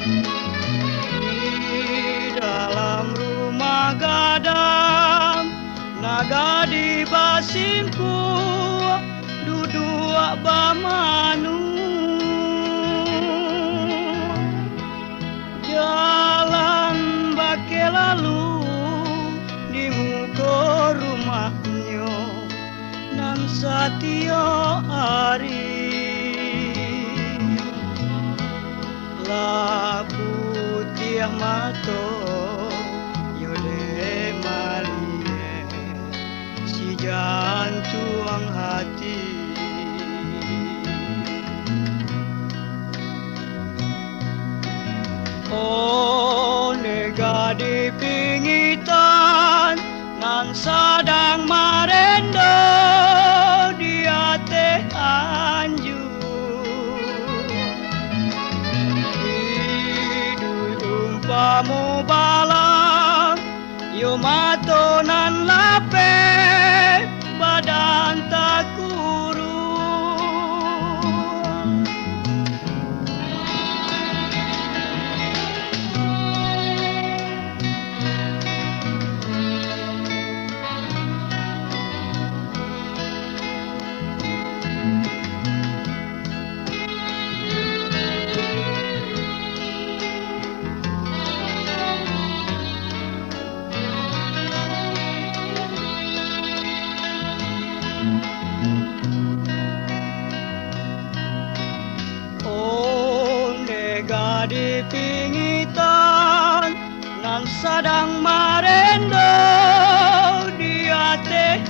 Di dalam rumah gadang, naga di basingku, duduk bamanu. Jalan bake lalu di muka rumahnya, nan satio hari. La putih mato yole malie si jantung hati. Oh nega di pingitan nan sadang marendo di ate anju. Umpamo balang yo mato nan lape badan tak kurung. Oh nega di pingitan nan sadang marendo di ate